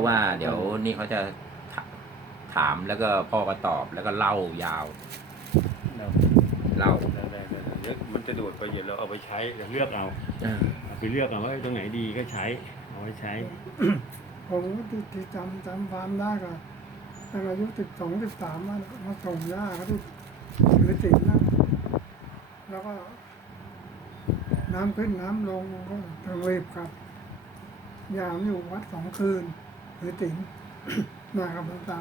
ราะว่าเดี๋ยวนี่เขาจะถาถามแล้วก็พ่อก็ตอบแล้วก็เล่ายาวเราเล่าได้ได้ได้เดี๋ยวมันจะดูดไปเดี๋ยวเราเอาไปใช้เดี๋ยวเลือกเอาเออเอาไปเลือกเอาว่าตรงไหนดีก็ใช้เอาไว้ใช้ ผมก็ติดที่จำจำความได้ก็ตั้งอายุสิบสองสิบสามมามาส่งย่าเขาที่ถือศีลนะแล้วก็น้ำขึ้นน้ำลงก็ต้องรีบกลับ ยามอยู่วัดสองคืน ถือศีลมากับภาษา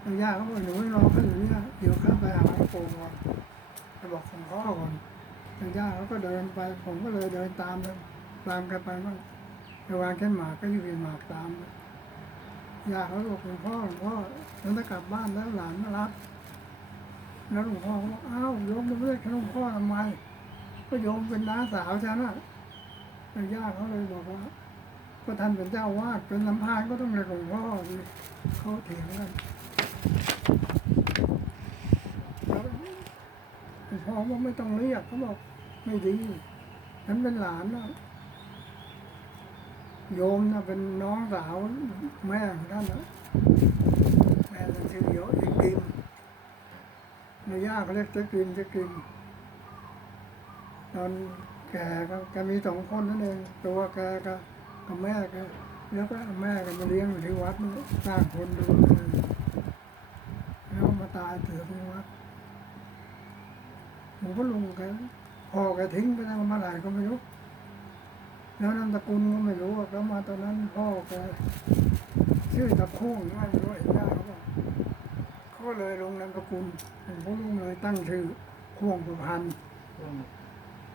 แล้วย่าเขาบอกหนูไม่รอขึ้นอยู่เนี่ยเดี๋ยวข้าไปหาหลวงปู่ก่อนไปบอกของพ่อก่อนแล้วย่าเขาก็เดินไป ผมก็เลยเดินตามไปตามกันไปบ้างระหวางแค่หมากก็อยู่ในหมากตามอยาเขาบอกหลวงพ่อหลวงพ่อฉันจะกลับบ้านแล้วหลานมารับแล้วหลวงพ่อก็บอกอ้าวโยมจะไม่เรียกหลวงพ่อทำไมก็โยมเป็นน้าสาวฉันอะแล้วญาเขาเลยบอกว่า ก็ท่านเป็นเจ้าวาดเป็นลำพานก็ต้องเรียกหลวงพ่อเขาเถียงกันหลวงพ่อบอกไม่ต้องเรียกเขาบอกไม่ดีฉันเป็นหลานนะโยมนะเป็นน้องสาวแม่ของท่านนะแม่ท่านชื่อเดียวเอกกิมในย่าเขาเรียกเจ๊กิมเจ๊กิมตอนแก่ก็แกมีสองคนนั่นเองตัวแกก็ กับแม่แกแล้วก็เอาแม่ก็มาเลี้ยงอยู่ที่วัดสร้างคนดูแล้วมาตายเถือที่วัดหลวงพ่อลุงแกพ่อแกทิ้งไปตั้งมื่อไหร่ก็ไม่รู้แล้วนามสกุลก็ไม่รู้แล้วมาตอนนั้นพ่อแกชื่อตะโค้งไม่รู้เห็นได้เขาบอกเขาก็เลยลงนามสกุลผมก็ลุงเลยตั้งชื่อพ่วงประพันธ์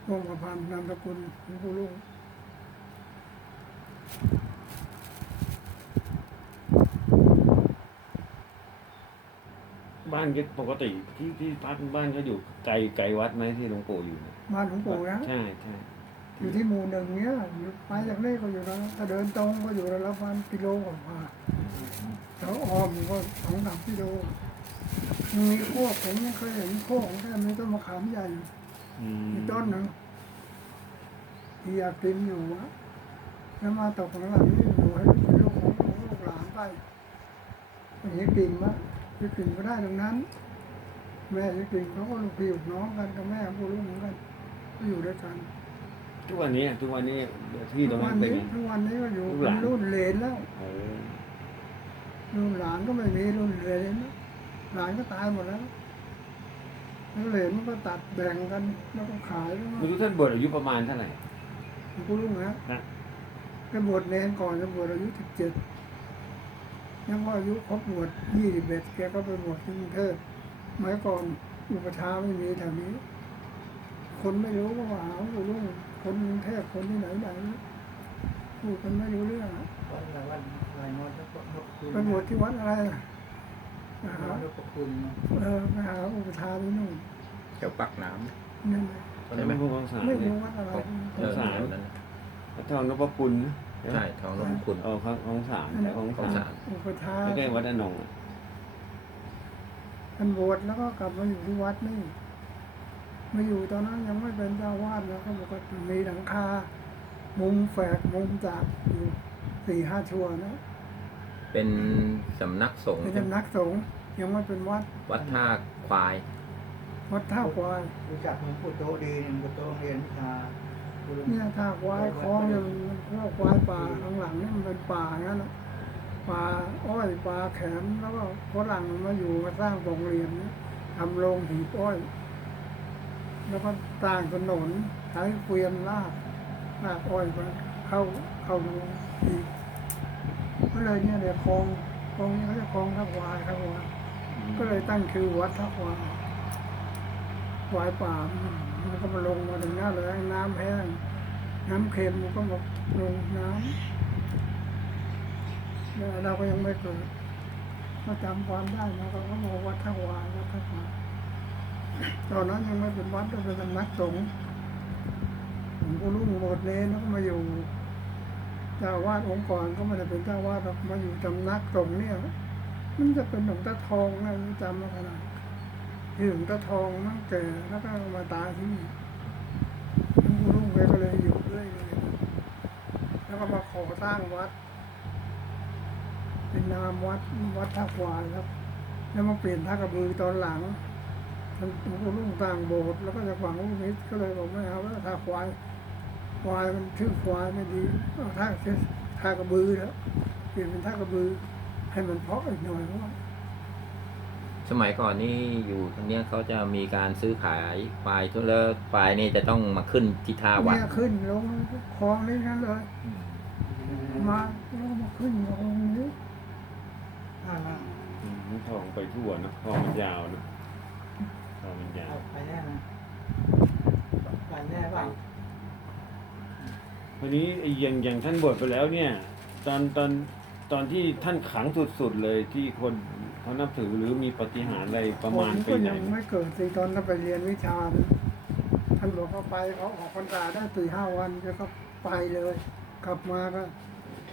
พ่วงประพันธ์นามสกุลหลวงพ่อลุง บ้านก็ปกติที่ที่พักบ้านก็อยู่ไกลไกลวัดไหมที่หลวงปู่อยู่เนี่ยบ้านหลวงปู่นะใช่ใช่อยู่ที่หมู่หนึ่งเนี้ยอยู่ไปจากนี้ก็อยู่แล้วถ้าเดินตรงก็อยู่ระดับพันกิโลกว่าๆแล้วอ้อมก็สองสามกิโลยังมีโคกผมยังเคยเห็นโคกแค่มีต้นมะขามใหญ่อืมอีกต้นหนึ่งที่อยากกินอยู่อะ แล้วมาตกหลังๆนี่อยู่ให้เป็นลูกของลูกหลานไปอย่างนี้กิ่งมะที่กิ่งก็ได้ตรงนั้น แม่ที่กิ่งเขาก็ลูกพี่ลูกน้องกันกับแม่ผู้ลูกเหมือนกันก็อยู่ด้วยกันทุกวันนี้ทุกวันนี้ที่ตรงทุกนั้วันนเป็นนี้ไงทุกวันนี้ก็อยู่ลูกหเป็ลานนรุ่นเหลนแล้วโอ้รุ่นหลานก็ไม่มีรุ่นเหลนแล้วหลานก็ตายหมดแล้วแล้วเหลนมันก็ตัดแบ่งกันแล้วก็ขายแล้วไม่รู้ท่านบวชอายุประมาณเท่าไหร่ผู้ลูกนะนะ ไปบวชเนนก่อนจะบวชอายุสิบเจ็ดยังว่าอายุครบบวชยี่สิบเอ็ดแกก็ไปบวชที่กรุงเทพเมื่อก่อนอุปชฌาย์ไม่มีแถวนี้ คนไม่รู้ก็ว่าหาผู้ลูกคนกรุงเทพคนที่ไหนไหนพูดกันไม่รู้เรื่องอะวันละวันลายงดแล้วก็นกคืนไปบวชที่วัดอะไรอะไปหาแล้วก็คืนเออไปหาอุปชฌาย์ที่นู่นแถวปักน้นั่นเลยำใช่ไหมพวกของสารไม่เนี่ยรู้วัดอะไรเออแถวนั้นพระทองนพคุณนะ ใช่ทองนพคุณเออของของสารแต่ของของสาสารรอุปชฌาย์ไม่ใช่วัดอนงค์อะท่านบวชแล้วก็กลับมาอยู่ที่วัดนี่มาอยู่ตอนนั้นยังไม่เป็นเจ้าวาดแล้วก็บอกว่ามีหลังคา มุมแฝกมุมจากอยู่สี่ห้าชัวร์นะ เป็นสำนักสงฆ์เป็นสำนักสงฆ์ยังไม่เป็นวัด วัดท่าควาย วัดท่าควายรู้จักหลวงปู่โตดีหลวงปู่โตเรียนวิชา เนี่ยท่าควายคลองเนี่ยมันพวกควายป่าข้างหลังนี่มันเป็นป่างั้นนะป่าอ้อยป่าแขมแล้วก็ฝรั่งมันมาอยู่มาสร้างโรงเรียนนี่ทำโรงหีบอ้อย แล้วก็สร้างถนนใช้เกวียนลากลากอ้อยไปเข้าเข้าโรงหีบก็เลยเนี่ยเดี๋ยวคลองคลองนี้เขาจะคลองท่าควายท่าควายก็เลยตั้งชื่อวัดท่าควายควายป่ามันก็มาลงมาถึงหน้าเลยน้ำแห้ง น้ำเค็มมันก็มาลงน้ำแล้วเราก็ยังไม่เกิดก็จำความได้นะก็เขาบอกวัดท่าวาวัดท่าวาตอนนั้นยังไม่เป็นวัดก็เป็นสำนักสงฆ์ผมก็รู้หมดเลยแล้วก็มาอยู่เจ้าวาดองค์ก่อนก็ไม่ได้เป็นเจ้าวาดหรอกมาอยู่สำนักสงฆ์เนี่ยมันจะเป็นหลวงตาทองนะจำมาขนาดที่หลวงตาทองมั่งแก่แล้วก็มาตายที่นี่หลวงปู่ลุงแกก็เลยอยู่ เรื่อยเลยแล้วก็มาขอสร้างวัด เป็นนามวัดวัดท่าควายครับ แล้วมาเปลี่ยนท่ากระบือตอนหลังมันมันรุ่งต่างโบสถ์แล้วก็จะฝังลูกนิดก็เลยบอกไม่เอาแล้วท่าควายควายมันชื่อควายไม่ดีเอาท่าท่ากระบือแล้วเปลี่ยนเป็นท่ากระบือให้มันเพาะอีกหน่อยเพราะว่า สมัยก่อนนี่อยู่ตรงเนี้ยเขาจะมีการซื้อขายควายทุกแล้วควายนี่จะต้องมาขึ้นที่ท่าวัด เนี่ยขึ้นลงคลองนี้นั่นเลย มาแล้วก็มาขึ้นลงนี้ห้านั่งอืมทองไปทั่วเนอะทองมันยาวเนอะทองมันยาว เอาไปแน่นะไปแน่เปล่าวันนี้ไอ้อยังอย่างท่านบวชไปแล้วเนี่ย ตอนตอนตอนที่ท่านขังสุดๆเลยที่คน เขานับถือหรือมีปาฏิหารย์อะไรประมาณผปีก็ไหนยังไม่เกิดสิตอนนั้นไปเรียนวิชานะท่านบอกเขาไปเขาออกพรรษาได้สี่ห้าวันก็เขาไปเลย กลับมาก็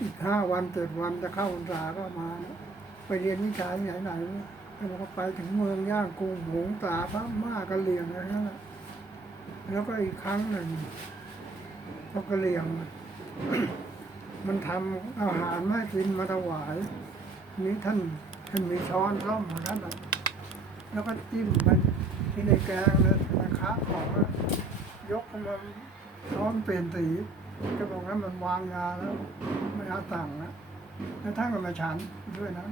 อีกห้าวันเจ็ดวันจะเข้าพรรษาก็มานะไปเรียนวิชาที่ไหนไหนๆท่านบอกเขาไปถึงเมืองย่างกรุงหงส์ตราพระม่ากะเหลี่ยงอะไรนั่นแหละแล้วก็อีกครั้งหนึ่งพอกะเหลี่ยง มันทำอาหารมาให้กินมาถวายนี้ท่าน ท่านมีช้อนร่อมของท่านอะแล้วก็จิ้มไปที่ในแกงเลยนะคะของอะยกขึ้นมาช้อนเปลี่ยนสีก็บอกว่ามันวางยาแล้วไม่เอาตังค์นะแล้วท่านก็มาฉันด้วยนะ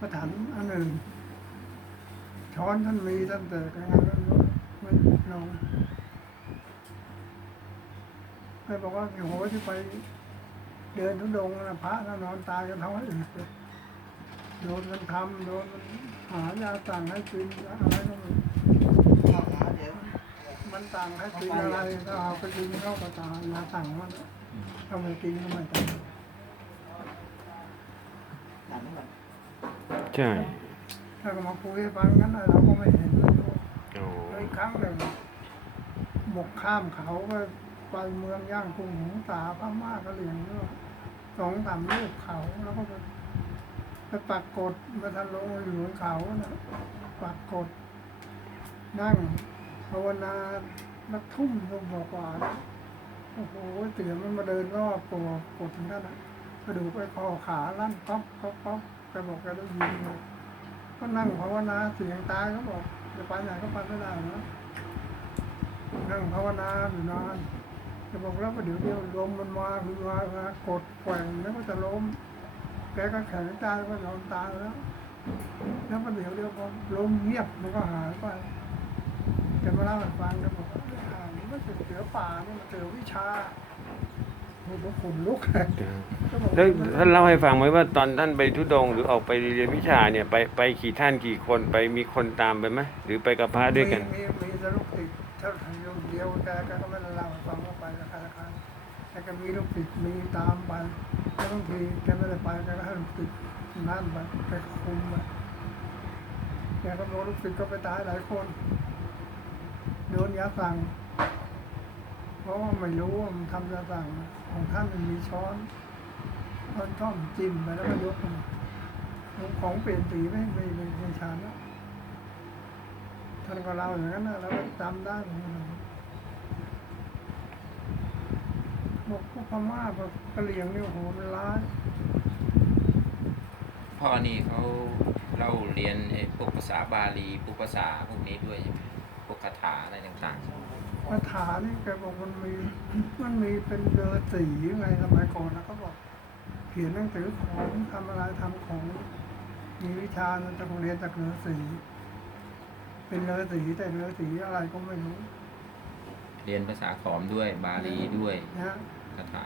มาฉันอันอื่นช้อนท่านมีตั้งแต่กลางวันไม่ลงไปบอกว่าโอ้โหที่ไปเดินทุดงนะพระก็นอนตายกันทั้งวันอื่นเลย โดนมันทำโดนมันหายาสั่งให้กินอะไรก็ไม่เอาหาเดี๋ยวมันสั่งให้กินอะไรก็เอาไปกินเข้าไปตายยาสั่งมันทำไมกินก็ไม่ตายหนังก่อนใช่ถ้าก็มาคุยให้ฟังนั้นน่ะเราก็ไม่เห็นเลยโอ้แล้วอีกครั้งหนึ่งบกข้ามเขาไปไปเมืองย่างกรุงหงส์ตาพม่ากะเหรี่ยงด้วยสองสามลูกเขาแล้วก็ ไปปักกดมาทันลงมาอยู่บนเขานะปักกด นั่งภาวนานักทุ่มลงบอกว่านโอ้โหเตี๋ยมันมาเดินรอบตัวกดนั่นนะกระดูกไปคอขาลั่นป๊อปป๊อปป๊อปแกบอกแกได้ยินเลยก็นั่งภาวนาเสียงตายเขาบอกจะไปไหนก็ไปไม่ได้นะนั่งภาวนาอยู่นานแกบอกแล้วก็เดี๋ยวเดียวลมมันมาคือมามากดแกว่งแล้วก็จะล้ม แกก็แข็งใจก็นอนตายแล้ว แล้วประเดี๋ยวเดียวพอลมเงียบมันก็หายไปแกมาเล่าให้ฟังแกบอกว่าอ่านี่มันเป็นเสือป่านี่มันเสือวิชาโอ้โหขนลุกเลยก็บอกแล้วว่าท่านเล่าให้ฟังไหมว่าตอนท่านไปทุดงค์หรือออกไปเรียนวิชาเนี่ยไปไปกี่ท่านกี่คนไปมีคนตามไปไหมหรือไปกับพระด้วยกันมีมีมีแต่ลูกติดถ้าอยู่เดียวแกแกก็ไม่ได้เล่าให้ฟังว่าไปกับใครกับใครแต่ก็มีลูกติดมีตามไป แล้วบางทีแกไม่ได้ไปแกก็ให้ลูกติดนั่นไปแกคุมไปแกก็บอกลูกติดก็ไปตายหลายคนโดนยาสั่งเพราะว่าไม่รู้ว่ามันทำยาสั่งของท่านมันมีช้อนช้อนช่อมจิ้มไปแล้วก็ยกมาของเปลี่ยนสีไม่ไม่ไม่ไม่ชานแล้วท่านก็เล่าอย่างนั้นนะแล้วก็จำได้เหมือนกัน บอกพวกพม่าพวกกะเหรี่ยงนี่โอ้โหมันร้ายพ่อนี่เขาเราเรียนไอ้พวกภาษาบาลีพวกภาษาพวกนี้ด้วยใช่ไหมพวกคาถาอะไรต่างคาถานี่แกบอกมันมี มันมีเป็นเรือสีไงสมัยก่อนนะเขาบอก เขียนหนังสือของทำอะไรทำของ มีวิชานะจะเรียนจากเรือสีเป็นเรือสีแต่เรือสีอะไรก็ไม่รู้ๆเรียนภาษาขอมด้วยบาลีด้วยนะ คาถา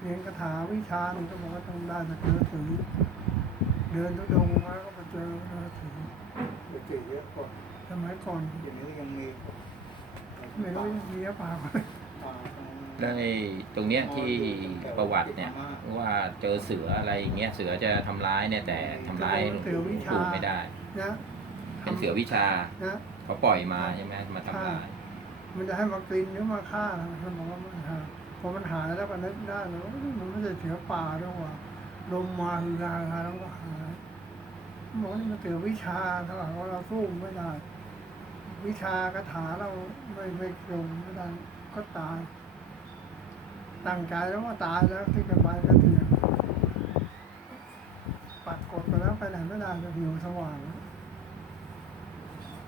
เรียนคาถาวิชามันก็บอกว่าต้องได้จากเรือสีเดินทุดงค์มาก็ไปเจอเรือสีไปเจอเยอะกว่าสมัยก่อนเดี๋ยวนี้ยังมีไม่รู้มีหรือเปล่าป่าตรงแล้วไอ้ตรงเนี้ยที่ประวัติเนี่ยว่าเจอเสืออะไรอย่างเงี้ยเสือจะทำร้ายเนี่ยแต่ทำร้ายหลวงปู่ไม่ได้นะเป็นเสือวิชานะเขาปล่อยมาใช่ไหมมาทำร้ายมันจะให้มากินหรือมาฆ่ามันบอกว่ามันหาย พอมันหายแล้วก็นึกได้แล้วมันไม่ใช่เสือป่าด้วยว่าลมมาคือยาแล้วก็หายบอนี่มันเสือวิชาถ้าหากว่าเราสู้ไม่ได้ วิชากระถาเราไม่ไม่ลงไม่ได้ก็ตายตั้งใจแล้วว่าตายแล้วที่จะไปก็เถียงไปแล้วไปไหนไม่ได้จะผิวสว่าง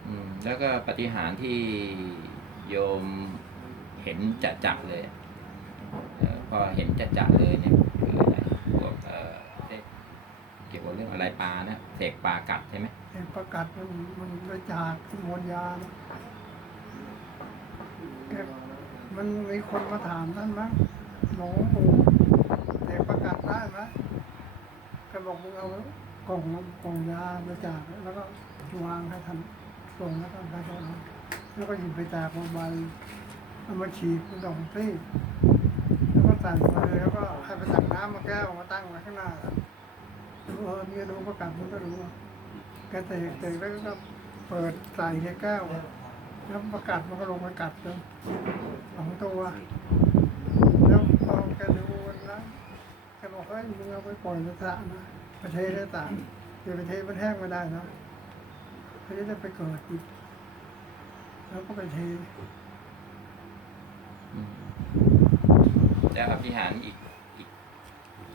อืม แล้วก็ปฏิหารที่โยมเห็นจะจัเลย พอเห็นจะจัเลยเนี่ยคืออะไรพวกเอ่อเกี่ยวกับเรื่องอะไรปลานะเสกปลากัดใช่ไหมเห็นประกัดมันมันไปจากมวลยานะแกมันมีคนมาถามท่านมั้งหลวงปู่เด็กประกัดได้ไหมแกบอกมึงเอากล่องน้ำกล่องยาไปจากแล้วก็วางให้ท่านส่งแล้วก็ไปก็เอแล้วก็หยิบไปจากมาใบเอามาฉีกเป็นดอกซี่ แล้วก็ใส่มาเลยแล้วก็ให้ไปตักน้ำมาแก้วมาตั้งไว้ข้างหน้าเออมีรู้ประกัดมันก็รู้แกเตะเตะแล้วก็เปิดใส่ในแก้วแล้วประกัดมันก็ลงไปกัดจนสองตัวแล้วพอแกดูนะแกบอกเฮ้ยมึงเอาไปปล่อยในสระนะไปเทในสระเดี๋ยวไปเทมันแห้งไม่ได้นะเขาจะได้ไปเกิดอีกแล้วก็ไปเท อืม แล้วอภิหารอีกอีก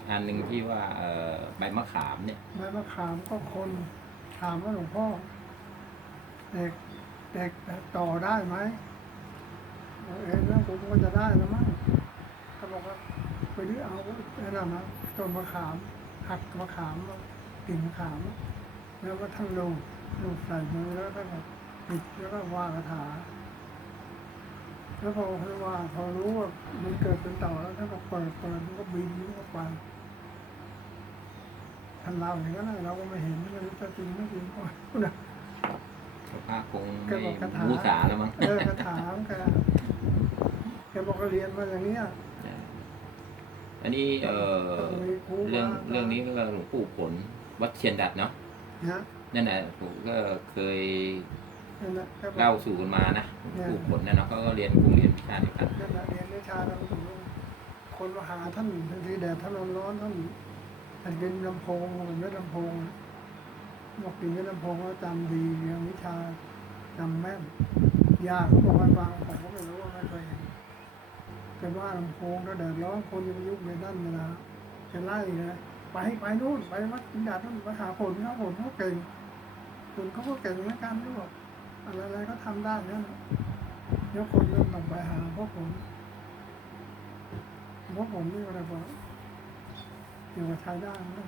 อันหนึ่งที่ว่าเอ่อใบมะขามเนี่ยไม้มะขามก็คนถามว่าหลวงพ่อเด็กเด็กต่อได้ไหมบอกเอ็นแล้วผมก็จะได้แล้วมั้งเขาบอกว่าไปดื้อเอาไอ้นั่นนะต้นมะขามหักมะขามกิ่งมะขามแล้วก็ทั้งลูกลูกใส่มือแล้วก็แบบปิดแล้วก็ว่าคาถา แล้วพอเขาว่าพอรู้ว่ามันเกิดเป็นต่อแล้วถ้าก็เปิดเปิดมันก็บินมันก็ไปท่านเราอย่างนั้นนะเราก็ไม่เห็นไม่รู้จะจริงไม่จริงก็นะพระคงแกไม่บอกคาถามูสาแล้วมั้งเออคาถาของแกแกบอกก็เรียนมาอย่างเนี้ยอันนี้เอ่อมีครูเรื่องบาเรื่องนี้ก็หลวงปู่ผลวัดเชียนดัดเนาะนะนั่นแหละผมก็เคย นั่นแหละแกบอกเล่าสู่กันมานะหลวงปู่ผลนะเนาะก็เรียนคงเรียนวิชาเดียวกันนั่นแหละเรียนวิชาเราคนมาหาท่านบางทีแดดท่านร้อนๆท่านท่านเป็นลำโพงเป็นเม็ดลำโพงบอกกินเม็ดลำโพงก็จำดีเรียนวิชาจำแม่นยาเขาบอกให้ฟังผมก็ไม่รู้ว่าไม่เคยเห็นแต่ว่าลำโพงก็แดดร้อนคนยังยุคในด้านเวลาจะไล่นะไปไปนู่นไปวัดกินดาดนู่นไปหาผลเขาผลเขาเก่งผลเขาก็เก่งเหมือนกันด้วย อะไรๆก็ทำได้นั่นน่ะเดี๋ยวคนเริ่มต้องไปหาพวกผมพวกผมนี่อะไรบอกเดี๋ยวใช้ได้นะ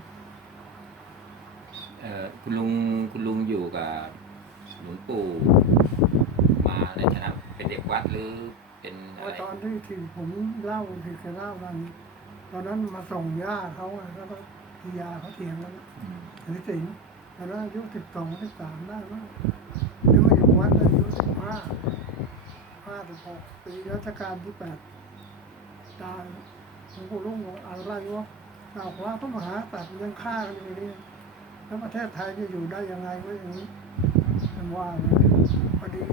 เอ่อคุณลุงคุณลุงอยู่กับหลวงปู่มาในฐานะเป็นเด็กวัดหรือเป็นอะว่าไรตอนที่ที่ผมเล่าที่เคยเล่ากันตอนนั้นมาส่งย่าเขาอะแล้วก็ที่ยาเขาเถียงกันนะอืมถือศีลตอนนั้นอายุสิบสองสิบสามได้มั้งแล้ วัดอายุสิบห้าห้าสิบหกปีรัชกาลที่แปดตายหลวงปู่ลุงบอกอะไรวะเอาว่าพระมหาตัดย์ยังฆ่ากันอยู่นี่แล้วประเทศไทยจะอยู่ได้ยังไงวะอย่างนี้มันว่าเลยพอดี